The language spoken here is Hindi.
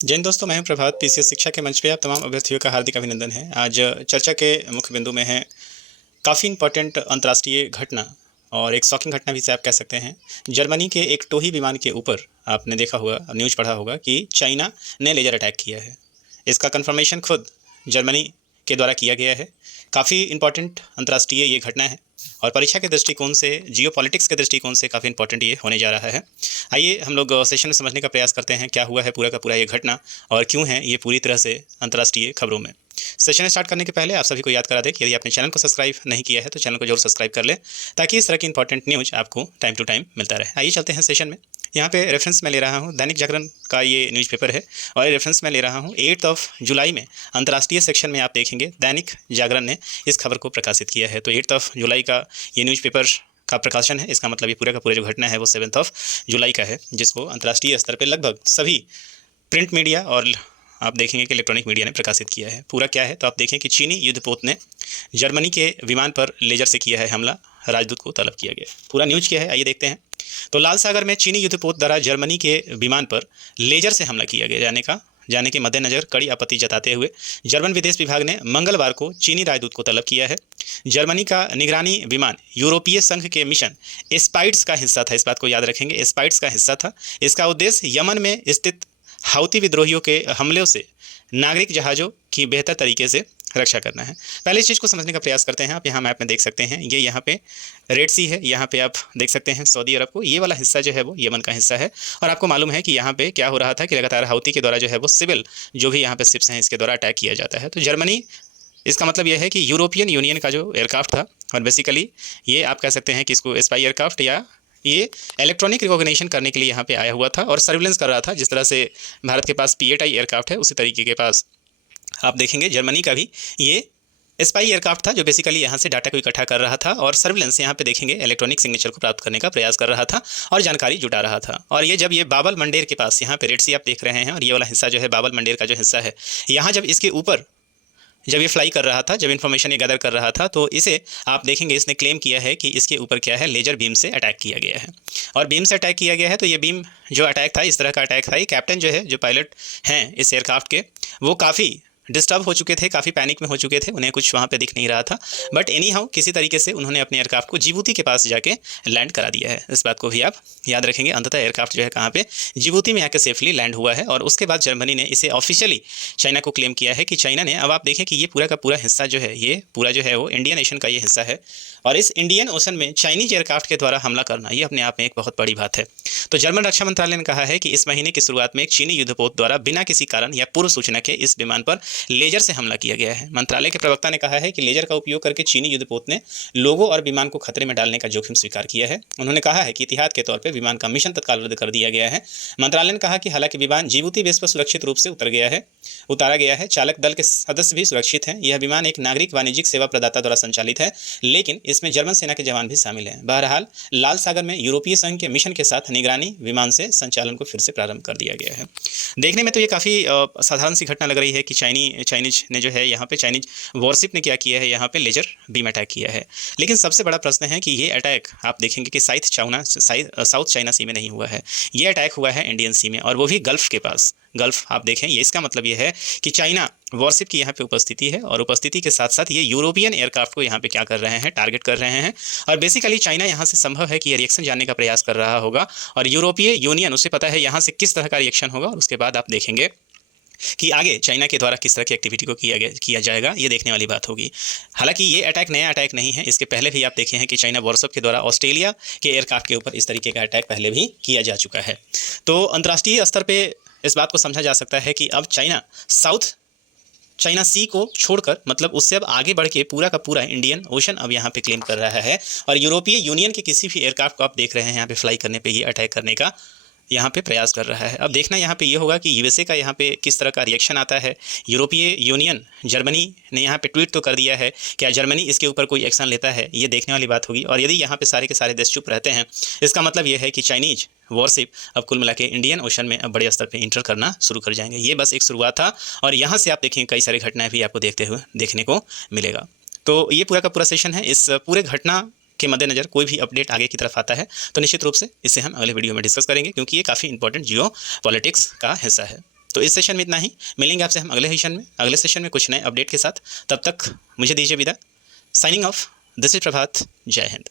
जय हिंद दोस्तों, मैं हूं प्रभात। पीसीएस शिक्षा के मंच पे आप तमाम अभ्यर्थियों का हार्दिक अभिनंदन है। आज चर्चा के मुख्य बिंदु में है काफ़ी इंपॉर्टेंट अंतर्राष्ट्रीय घटना और एक शॉकिंग घटना भी इसे आप कह सकते हैं। जर्मनी के एक टोही विमान के ऊपर आपने देखा होगा, न्यूज़ पढ़ा होगा कि चाइना ने लेज़र अटैक किया है। इसका कन्फर्मेशन खुद जर्मनी के द्वारा किया गया है। काफ़ी इंपॉर्टेंट अंतर्राष्ट्रीय ये घटना है और परीक्षा के दृष्टिकोण से, जियोपॉलिटिक्स के दृष्टिकोण से काफ़ी इंपॉर्टेंट ये होने जा रहा है। आइए हम लोग सेशन में समझने का प्रयास करते हैं क्या हुआ है पूरा का पूरा ये घटना और क्यों है ये पूरी तरह से अंतर्राष्ट्रीय खबरों में। सेशन स्टार्ट करने के पहले आप सभी को याद करा दें कि यदि आपने चैनल को सब्सक्राइब नहीं किया है तो चैनल को जरूर सब्सक्राइब कर लें, ताकि इस तरह की इंपॉर्टेंट न्यूज़ आपको टाइम टू टाइम मिलता रहे। आइए चलते हैं सेशन में। यहाँ पे रेफरेंस मैं ले रहा हूँ दैनिक जागरण का ये न्यूज़पेपर है और ये रेफरेंस मैं ले रहा हूँ 8 जुलाई में अंतर्राष्ट्रीय सेक्शन में आप देखेंगे दैनिक जागरण ने इस खबर को प्रकाशित किया है। तो 8 जुलाई का ये न्यूज़पेपर का प्रकाशन है। इसका मतलब ये पूरा का पूरा जो घटना है वो 7 जुलाई का है, जिसको अंतर्राष्ट्रीय स्तर पर लगभग सभी प्रिंट मीडिया और आप देखेंगे कि इलेक्ट्रॉनिक मीडिया ने प्रकाशित किया है। पूरा क्या है तो आप देखें कि चीनी युद्धपोत ने जर्मनी के विमान पर लेजर से किया है हमला, राजदूत को तलब किया गया। पूरा न्यूज़ क्या है आइए देखते हैं। तो लाल सागर में चीनी युद्धपोत द्वारा जर्मनी के विमान पर लेजर से हमला किया गया जाने के मद्देनज़र कड़ी आपत्ति जताते हुए जर्मन विदेश विभाग ने मंगलवार को चीनी राजदूत को तलब किया है। जर्मनी का निगरानी विमान यूरोपीय संघ के मिशन स्पाइट्स का हिस्सा था। इस बात को याद रखेंगे, स्पाइट्स का हिस्सा था। इसका उद्देश्य यमन में स्थित हाउती विद्रोहियों के हमलों से नागरिक जहाज़ों की बेहतर तरीके से रक्षा करना है। पहले इस चीज़ को समझने का प्रयास करते हैं। आप यहाँ मैप में देख सकते हैं, ये यहाँ पे रेड सी है, यहाँ पे आप देख सकते हैं सऊदी अरब को, ये वाला हिस्सा जो है वो यमन का हिस्सा है। और आपको मालूम है कि यहाँ पे क्या हो रहा था कि लगातार हाउती के द्वारा जो है वो सिविल जो भी यहाँ पे शिप्स हैं इसके द्वारा अटैक किया जाता है। तो जर्मनी, इसका मतलब यह है कि यूरोपियन यूनियन का जो एयरक्राफ्ट था, और बेसिकली ये आप कह सकते हैं कि इसको स्पाई एयरक्राफ्ट या ये इलेक्ट्रॉनिक रिकॉग्निशन करने के लिए यहाँ पे आया हुआ था और सर्विलेंस कर रहा था। जिस तरह से भारत के पास P-8I एयरक्राफ्ट है, उसी तरीके के पास आप देखेंगे जर्मनी का भी ये स्पाई एयरक्राफ्ट था, जो बेसिकली यहाँ से डाटा को इकट्ठा कर रहा था और सर्विलेंस यहाँ पे देखेंगे इलेक्ट्रॉनिक सिग्नेचर को प्राप्त करने का प्रयास कर रहा था और जानकारी जुटा रहा था। और ये जब ये बाबल मंडेर के पास, यहाँ पे रेड सी आप देख रहे हैं और ये वाला हिस्सा जो है बाबल मंडेर का जो हिस्सा है, यहाँ जब इसके ऊपर जब ये फ्लाई कर रहा था, जब इन्फॉर्मेशन ये गैदर कर रहा था, तो इसे आप देखेंगे इसने क्लेम किया है कि इसके ऊपर क्या है, लेजर बीम से अटैक किया गया है। और बीम से अटैक किया गया है तो ये बीम जो अटैक था, इस तरह का अटैक था। ये कैप्टन जो है, जो पायलट हैं इस एयरक्राफ्ट के, वो काफ़ी डिस्टर्ब हो चुके थे, काफ़ी पैनिक में हो चुके थे, उन्हें कुछ वहाँ पे दिख नहीं रहा था। बट एनी हाउ किसी तरीके से उन्होंने अपने एयरक्राफ्ट को जिबूती के पास जाके लैंड करा दिया है। इस बात को भी आप याद रखेंगे। अंततः एयरक्राफ्ट जो है कहाँ पे, जिबूती में आके सेफली लैंड हुआ है। और उसके बाद जर्मनी ने इसे ऑफिशियली चाइना को क्लेम किया है कि चाइना ने, अब आप देखें कि ये पूरा का पूरा हिस्सा जो है, ये पूरा जो है वो इंडियन ओशन का ये हिस्सा है और इस इंडियन ओशन में चाइनीज एयरक्राफ्ट के द्वारा हमला करना, ये अपने आप में एक बहुत बड़ी बात है। तो जर्मन रक्षा मंत्रालय ने कहा है कि इस महीने की शुरुआत में एक चीनी युद्धपोत द्वारा बिना किसी कारण या पूर्व सूचना के इस विमान पर लेजर से हमला किया गया है। मंत्रालय के प्रवक्ता ने कहा है कि लेजर का उपयोग करके चीनी युद्धपोत ने लोगों और विमान को खतरे में डालने का जोखिम स्वीकार किया है। उन्होंने कहा है कि एहतियात के तौर पर विमान का मिशन तत्काल रद्द कर दिया गया है। मंत्रालय ने कहा कि हालांकि विमान जिबूती बेस पर सुरक्षित रूप से उतारा गया है, चालक दल के सदस्य भी सुरक्षित हैं। यह विमान एक नागरिक वाणिज्यिक सेवा प्रदाता द्वारा संचालित है, लेकिन इसमें जर्मन सेना के जवान भी शामिल हैं। बहरहाल लाल सागर में यूरोपीय संघ के मिशन के साथ निगरानी विमान से संचालन को फिर से प्रारंभ कर दिया गया है। देखने में तो ये काफ़ी साधारण सी घटना लग रही है कि चाइनीज ने जो है यहाँ पे, चाइनीज वॉरशिप ने क्या किया है, यहाँ पे लेजर बीम अटैक किया है। लेकिन सबसे बड़ा प्रश्न है कि ये अटैक आप देखेंगे कि साउथ चाइना सी में नहीं हुआ है, ये अटैक हुआ है इंडियन सी में, और वो भी गल्फ के पास। गल्फ आप देखें, ये इसका मतलब ये है कि चाइना वॉरशिप की यहाँ पे उपस्थिति है और उपस्थिति के साथ साथ ये यूरोपियन एयरक्राफ्ट को यहाँ पे क्या कर रहे हैं, टारगेट कर रहे हैं। और बेसिकली चाइना यहाँ से संभव है कि ये रिएक्शन जानने का प्रयास कर रहा होगा और यूरोपीय यूनियन, उसे पता है यहाँ से किस तरह का रिएक्शन होगा और उसके बाद आप देखेंगे कि आगे चाइना के द्वारा किस तरह की एक्टिविटी को किया जाएगा, ये देखने वाली बात होगी। हालांकि ये अटैक नया अटैक नहीं है, इसके पहले भी आप देखे हैं कि चाइना वॉरशिप के द्वारा ऑस्ट्रेलिया के एयरक्राफ्ट के ऊपर इस तरीके का अटैक पहले भी किया जा चुका है। तो अंतर्राष्ट्रीय स्तर पर इस बात को समझा जा सकता है कि अब चाइना साउथ चाइना सी को छोड़कर, मतलब उससे अब आगे बढ़ के पूरा का पूरा इंडियन ओशन अब यहाँ पे क्लेम कर रहा है और यूरोपीय यूनियन के किसी भी एयरक्राफ्ट को आप देख रहे हैं यहाँ पे फ्लाई करने पे, ये अटैक करने का यहाँ पे प्रयास कर रहा है। अब देखना यहाँ पे ये होगा कि यूएसए का यहाँ पे किस तरह का रिएक्शन आता है। यूरोपीय यूनियन, जर्मनी ने यहाँ पे ट्वीट तो कर दिया है, क्या जर्मनी इसके ऊपर कोई एक्शन लेता है, ये देखने वाली बात होगी। और यदि यहाँ पे सारे के सारे देश चुप रहते हैं, इसका मतलब ये है कि चाइनीज वॉरशिप अब कुल मिला के इंडियन ओशन में अब बड़े स्तर पर इंटर करना शुरू कर जाएंगे। ये बस एक शुरुआत था और यहाँ से आप देखेंगे कई सारी घटनाएँ भी आपको देखने को मिलेगा। तो ये पूरा का पूरा सेशन है। इस पूरे घटना के मद्देनज़र कोई भी अपडेट आगे की तरफ आता है तो निश्चित रूप से इसे हम अगले वीडियो में डिस्कस करेंगे, क्योंकि ये काफ़ी इंपॉर्टेंट जियो पॉलिटिक्स का हिस्सा है। तो इस सेशन में इतना ही, मिलेंगे आपसे हम अगले सेशन में कुछ नए अपडेट के साथ। तब तक मुझे दीजिए विदा। साइनिंग ऑफ, दिस इज प्रभात। जय हिंद।